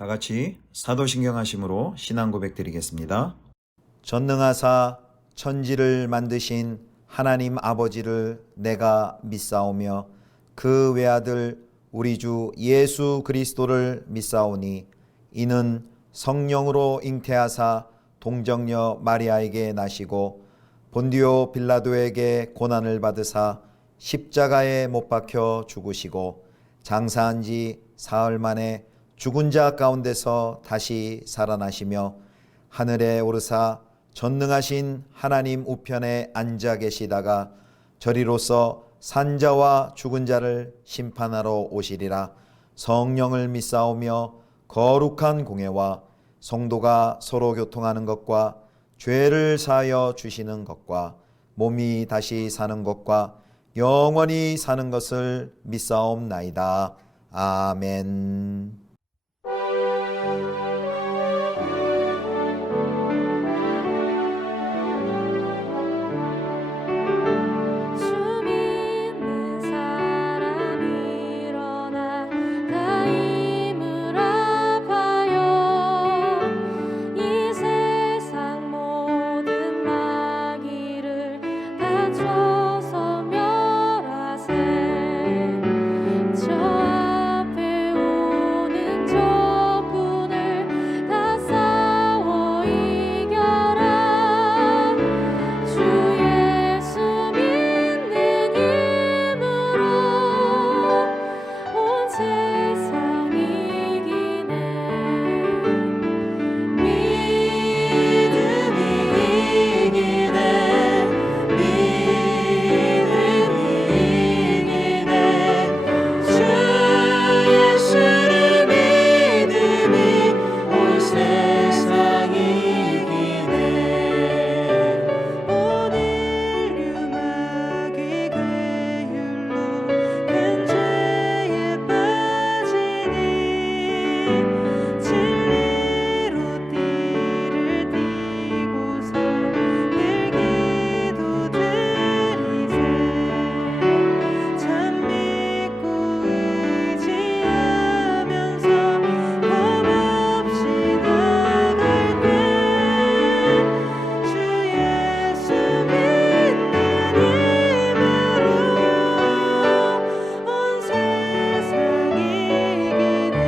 다 같이 사도신경 하심으로 신앙 고백 드리겠습니다. 전능하사 천지를 만드신 하나님 아버지를 내가 믿사오며 그 외아들 우리 주 예수 그리스도를 믿사오니 이는 성령으로 잉태하사 동정녀 마리아에게 나시고 본디오 빌라도에게 고난을 받으사 십자가에 못 박혀 죽으시고 장사한 지 사흘 만에 죽은 자 가운데서 다시 살아나시며 하늘에 오르사 전능하신 하나님 우편에 앉아 계시다가 저리로서 산자와 죽은 자를 심판하러 오시리라. 성령을 믿사오며 거룩한 공예와 성도가 서로 교통하는 것과 죄를 사하여 주시는 것과 몸이 다시 사는 것과 영원히 사는 것을 믿사옵나이다. 아멘. 주 믿는 사람 일어나 다 힘을 합하여 이 세상 모든 마귀를 다쳐서 멸하세. 저 앞에 오는 적군을 다 싸워 이겨라. 주 예수 믿는 힘으로 온 세상 이기네. 믿음이 이기네. 믿음이 이기네. 주 예수를 믿음이 온 세상 이기네. 오늘 음악의 괴율로 큰 죄에 빠지니 진리로 띠를 띠고서 늘 기도드리세. 참 믿고 의지하면서 겁없이 나갈게. 주 예수 믿는 힘으로 온 세상 이기네.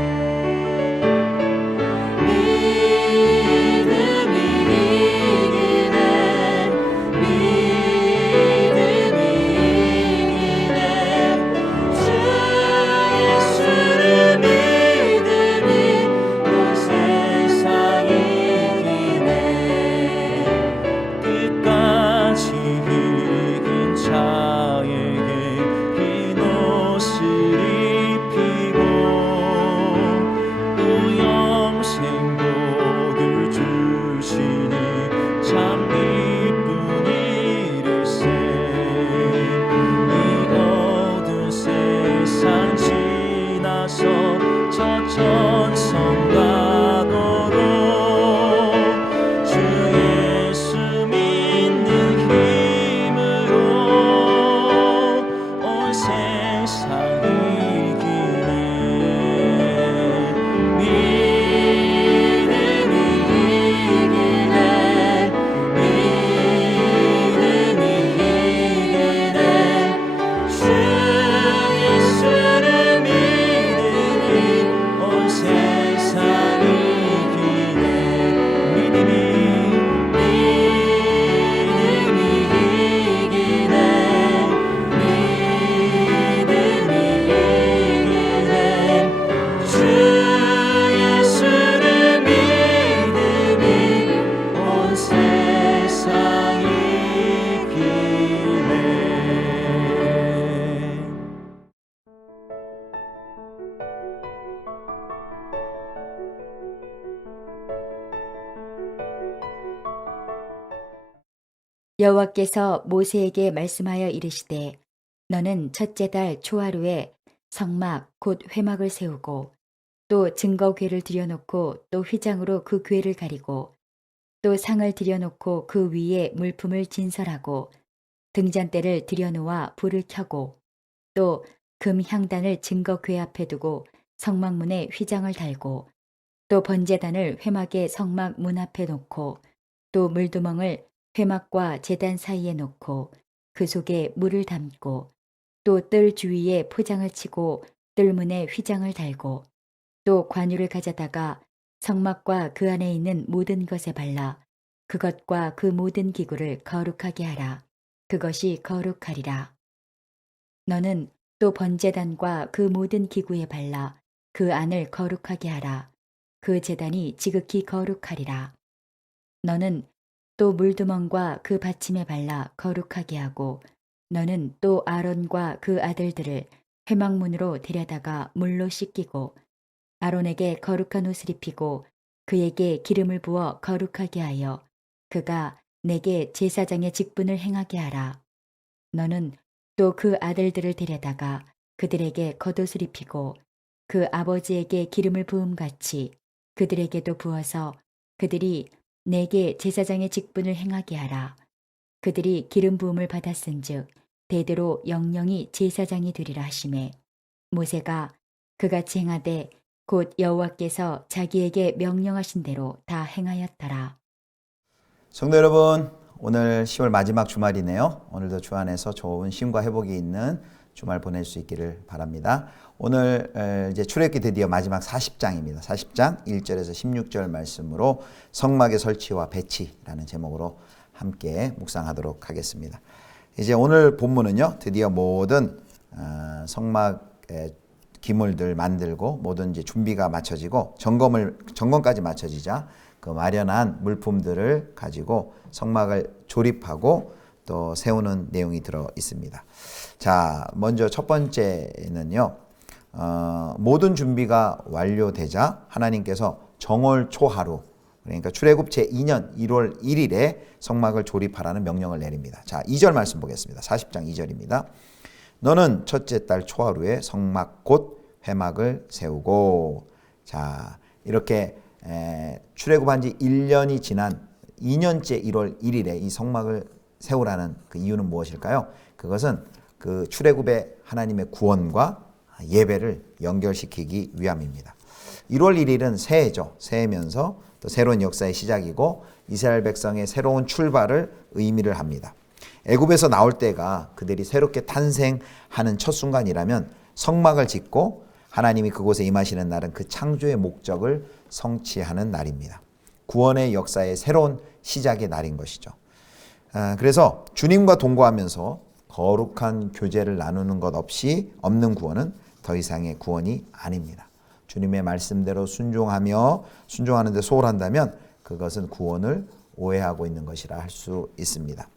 믿음이 이기네. 믿음이 이기네. 주 예수를 믿음이 온 세상 이기네. 끝까지 이긴 자에게 흰 옷을 입히고 또 영생 복을 주시니 참 기쁜 일일세. 이 어두운 세상 지나서 저 천성가도록 주 예수 믿는 힘으로 온 세상 이기네. 믿음이 이기네. 믿음이 이기네. 주 예수를 믿으니 온 세상 이기네. 믿음이 이기네. 믿음이 이기네. 주 예수를 믿음이 온 세상 이기네. 여호와께서 모세에게 말씀하여 이르시되 너는 첫째 달 초하루에 성막 곧 회막을 세우고 또 증거궤를 들여놓고 또 휘장으로 그 궤를 가리고 또 상을 들여놓고 그 위에 물품을 진설하고 등잔대를 들여놓아 불을 켜고 또 금 향단을 증거궤 앞에 두고 성막문에 휘장을 달고 또 번제단을 회막의 성막 문 앞에 놓고 또 물두멍을 회막과 제단 사이에 놓고 그 속에 물을 담고 또 뜰 주위에 포장을 치고 뜰문에 휘장을 달고 또 관유를 가져다가 성막과 그 안에 있는 모든 것에 발라 그것과 그 모든 기구를 거룩하게 하라. 그것이 거룩하리라. 너는 또 번제단과 그 모든 기구에 발라 그 안을 거룩하게 하라. 그 제단이 지극히 거룩하리라. 너는 또 물두멍과 그 받침에 발라 거룩하게 하고 너는 또 아론과 그 아들들을 회막문으로 데려다가 물로 씻기고 아론에게 거룩한 옷을 입히고 그에게 기름을 부어 거룩하게 하여 그가 내게 제사장의 직분을 행하게 하라. 너는 또 그 아들들을 데려다가 그들에게 겉옷을 입히고 그 아버지에게 기름을 부음같이 그들에게도 부어서 그들이 내게 제사장의 직분을 행하게 하라. 그들이 기름 부음을 받았은즉 대대로 영영이 제사장이 되리라 하시매 모세가 그같이 행하되 곧 여호와께서 자기에게 명령하신 대로 다 행하였더라. 성도 여러분, 오늘 10월 마지막 주말이네요. 오늘도 주 안에서 좋은 쉼과 회복이 있는 주말 보낼 수 있기를 바랍니다. 오늘 이제 출애굽기 드디어 마지막 40장입니다. 40장 1절에서 16절 말씀으로 성막의 설치와 배치라는 제목으로 함께 묵상하도록 하겠습니다. 이제 오늘 본문은요, 드디어 모든 성막의 기물들 만들고 모든 이제 준비가 마쳐지고 점검까지 마쳐지자 그 마련한 물품들을 가지고 성막을 조립하고 또 세우는 내용이 들어 있습니다. 자, 먼저 첫 번째는요, 모든 준비가 완료되자 하나님께서 정월 초하루, 그러니까 출애굽 제2년 1월 1일에 성막을 조립하라는 명령을 내립니다. 자, 2절 말씀 보겠습니다. 40장 2절입니다. 너는 첫째 달 초하루에 성막 곧 회막을 세우고. 자, 이렇게 출애굽한 지 1년이 지난 2년째 1월 1일에 이 성막을 세우라는 그 이유는 무엇일까요? 그것은 그 출애굽의 하나님의 구원과 예배를 연결시키기 위함입니다. 1월 1일은 새해죠. 새해면서 또 새로운 역사의 시작이고 이스라엘 백성의 새로운 출발을 의미를 합니다. 애굽에서 나올 때가 그들이 새롭게 탄생하는 첫 순간이라면 성막을 짓고 하나님이 그곳에 임하시는 날은 그 창조의 목적을 성취하는 날입니다. 구원의 역사의 새로운 시작의 날인 것이죠. 그래서 주님과 동거하면서 거룩한 교제를 나누는 것 없이 없는 구원은 더 이상의 구원이 아닙니다. 주님의 말씀대로 순종하는 데 소홀한다면 그것은 구원을 오해하고 있는 것이라 할 수 있습니다.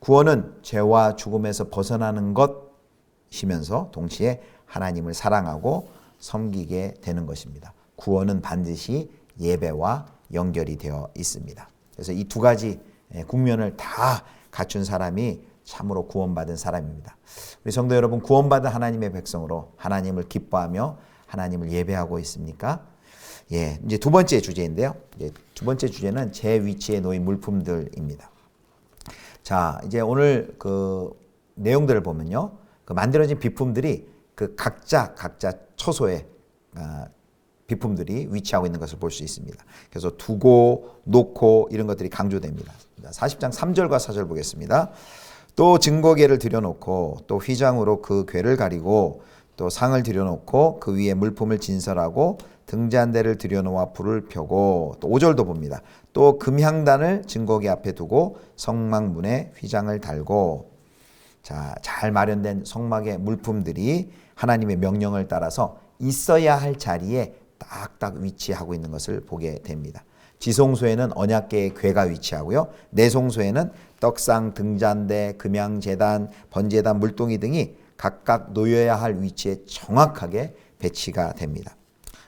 구원은 죄와 죽음에서 벗어나는 것이면서 동시에 하나님을 사랑하고 섬기게 되는 것입니다. 구원은 반드시 예배와 연결이 되어 있습니다. 그래서 이 두 가지 국면을 다 갖춘 사람이 참으로 구원받은 사람입니다. 우리 성도 여러분, 구원받은 하나님의 백성으로 하나님을 기뻐하며 하나님을 예배하고 있습니까? 예, 이제 두 번째 주제인데요. 두 번째 주제는 제 위치에 놓인 물품들입니다. 자, 이제 오늘 그 내용들을 보면요, 그 만들어진 비품들이 그 각자 처소에 비품들이 위치하고 있는 것을 볼 수 있습니다. 그래서 두고, 놓고 이런 것들이 강조됩니다. 40장 3절과 4절 보겠습니다. 또 증거궤를 들여놓고 또 휘장으로 그 궤를 가리고 또 상을 들여놓고 그 위에 물품을 진설하고 등잔대를 들여놓아 불을 펴고 또 5절도 봅니다. 또 금향단을 증거궤 앞에 두고 성막문에 휘장을 달고. 자, 잘 마련된 성막의 물품들이 하나님의 명령을 따라서 있어야 할 자리에 딱딱 위치하고 있는 것을 보게 됩니다. 지성소에는 언약궤의 궤가 위치하고요. 내송소에는 떡상, 등잔대, 금양제단, 번제단, 물동이 등이 각각 놓여야 할 위치에 정확하게 배치가 됩니다.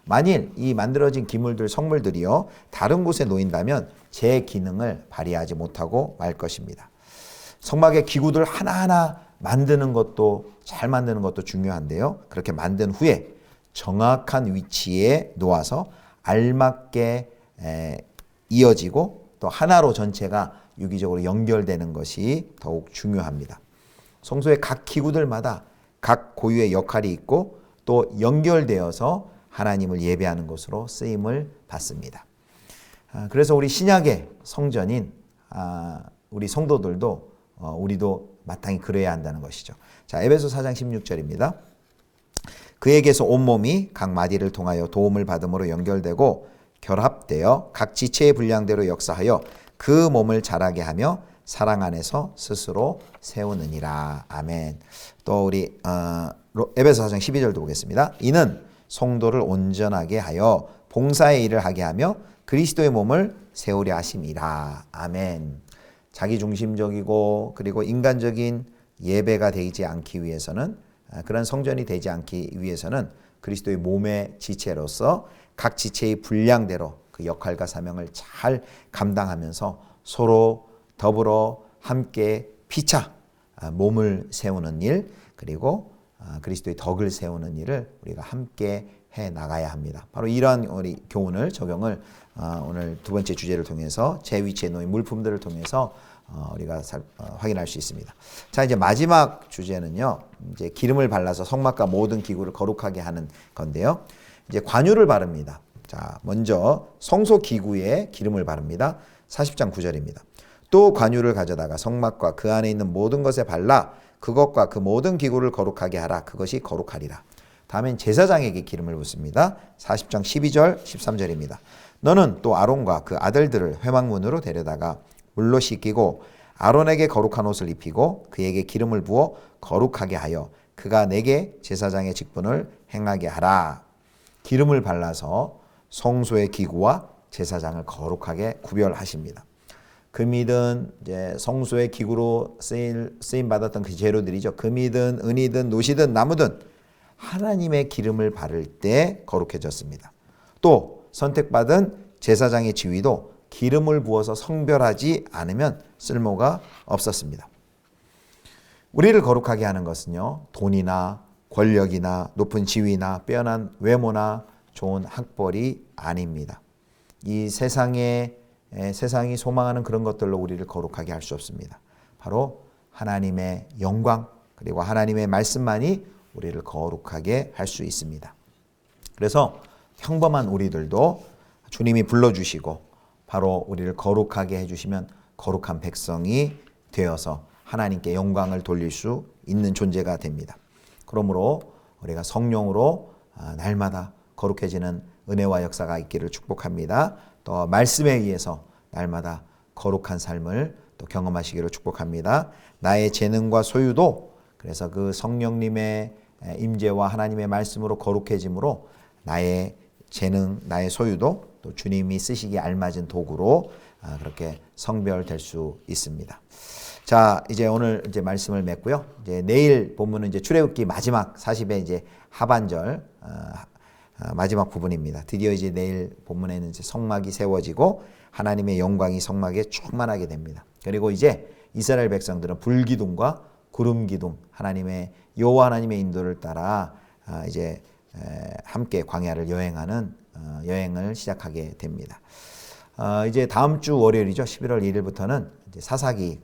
만일 이 만들어진 기물들, 성물들이요, 다른 곳에 놓인다면 제 기능을 발휘하지 못하고 말 것입니다. 성막의 기구들 하나하나 만드는 것도, 잘 만드는 것도 중요한데요. 그렇게 만든 후에 정확한 위치에 놓아서 알맞게 이어지고 또 하나로 전체가 유기적으로 연결되는 것이 더욱 중요합니다. 성소의 각 기구들마다 각 고유의 역할이 있고 또 연결되어서 하나님을 예배하는 곳으로 쓰임을 받습니다. 그래서 우리 신약의 성전인 우리 성도들도 우리도 마땅히 그래야 한다는 것이죠. 자, 에베소 4장 16절입니다. 그에게서 온몸이 각 마디를 통하여 도움을 받음으로 연결되고 결합되어 각 지체의 분량대로 역사하여 그 몸을 자라게 하며 사랑 안에서 스스로 세우느니라. 아멘. 또 우리 에베소 4장 12절도 보겠습니다. 이는 성도를 온전하게 하여 봉사의 일을 하게 하며 그리스도의 몸을 세우려 하심이라. 아멘. 자기중심적이고 그리고 인간적인 예배가 되지 않기 위해서는, 그런 성전이 되지 않기 위해서는 그리스도의 몸의 지체로서 각 지체의 분량대로 그 역할과 사명을 잘 감당하면서 서로 더불어 함께 피차 몸을 세우는 일, 그리고 그리스도의 덕을 세우는 일을 우리가 함께 해 나가야 합니다. 바로 이러한 우리 교훈을 적용을 오늘 두 번째 주제를 통해서 제 위치에 놓인 물품들을 통해서 우리가 확인할 수 있습니다. 자, 이제 마지막 주제는요, 이제 기름을 발라서 성막과 모든 기구를 거룩하게 하는 건데요. 이제 관유를 바릅니다. 자, 먼저 성소 기구에 기름을 바릅니다. 40장 9절입니다. 또 관유를 가져다가 성막과 그 안에 있는 모든 것에 발라 그것과 그 모든 기구를 거룩하게 하라. 그것이 거룩하리라. 다음엔 제사장에게 기름을 붓습니다. 40장 12절 13절입니다. 너는 또 아론과 그 아들들을 회막문으로 데려다가 물로 씻기고 아론에게 거룩한 옷을 입히고 그에게 기름을 부어 거룩하게 하여 그가 내게 제사장의 직분을 행하게 하라. 기름을 발라서 성소의 기구와 제사장을 거룩하게 구별하십니다. 금이든 이제 성소의 기구로 쓰임 받았던 그 재료들이죠. 금이든 은이든 노시든 나무든 하나님의 기름을 바를 때 거룩해졌습니다. 또 선택받은 제사장의 지위도 기름을 부어서 성별하지 않으면 쓸모가 없었습니다. 우리를 거룩하게 하는 것은요, 돈이나 권력이나 높은 지위나 빼어난 외모나 좋은 학벌이 아닙니다. 이 세상이 소망하는 그런 것들로 우리를 거룩하게 할 수 없습니다. 바로 하나님의 영광 그리고 하나님의 말씀만이 우리를 거룩하게 할 수 있습니다. 그래서 평범한 우리들도 주님이 불러주시고 바로 우리를 거룩하게 해주시면 거룩한 백성이 되어서 하나님께 영광을 돌릴 수 있는 존재가 됩니다. 그러므로 우리가 성령으로 날마다 거룩해지는 은혜와 역사가 있기를 축복합니다. 또 말씀에 의해서 날마다 거룩한 삶을 또 경험하시기를 축복합니다. 나의 재능과 소유도 그래서 그 성령님의 임재와 하나님의 말씀으로 거룩해짐으로 나의 재능, 나의 소유도 또 주님이 쓰시기에 알맞은 도구로 그렇게 성별될 수 있습니다. 자, 이제 오늘 이제 말씀을 맺고요. 이제 내일 본문은 이제 출애굽기 마지막 40의 이제 하반절 마지막 부분입니다. 드디어 이제 내일 본문에는 이제 성막이 세워지고 하나님의 영광이 성막에 충만하게 됩니다. 그리고 이제 이스라엘 백성들은 불기둥과 구름기둥, 하나님의 여호와 하나님의 인도를 따라 이제 함께 광야를 여행하는 여행을 시작하게 됩니다. 이제 다음 주 월요일이죠. 11월 1일부터는 이제 사사기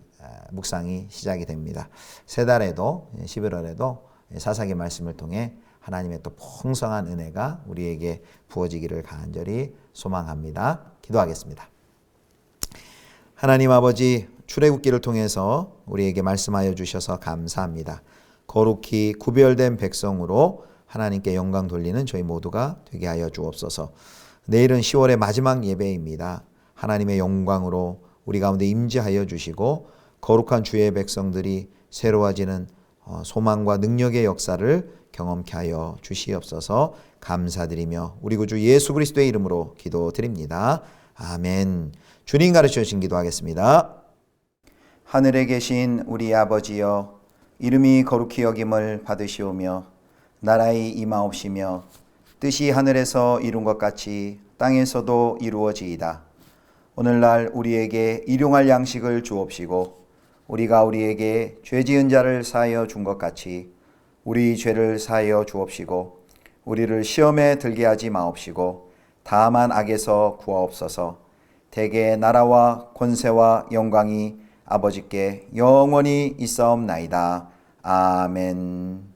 묵상이 시작이 됩니다. 세 달에도 11월에도 사사기 말씀을 통해 하나님의 또 풍성한 은혜가 우리에게 부어지기를 간절히 소망합니다. 기도하겠습니다. 하나님 아버지, 출애굽기를 통해서 우리에게 말씀하여 주셔서 감사합니다. 거룩히 구별된 백성으로 하나님께 영광 돌리는 저희 모두가 되게 하여 주옵소서. 내일은 10월의 마지막 예배입니다. 하나님의 영광으로 우리 가운데 임재하여 주시고 거룩한 주의 백성들이 새로워지는 소망과 능력의 역사를 경험케 하여 주시옵소서. 감사드리며 우리 구주 예수 그리스도의 이름으로 기도드립니다. 아멘. 주님 가르쳐 주신 기도하겠습니다. 하늘에 계신 우리 아버지여, 이름이 거룩히 여김을 받으시오며 나라의 임하옵시며 뜻이 하늘에서 이룬 것 같이 땅에서도 이루어지이다. 오늘날 우리에게 일용할 양식을 주옵시고 우리가 우리에게 죄 지은 자를 사하여 준 것 같이 우리 죄를 사하여 주옵시고 우리를 시험에 들게 하지 마옵시고 다만 악에서 구하옵소서. 대개 나라와 권세와 영광이 아버지께 영원히 있사옵나이다. 아멘.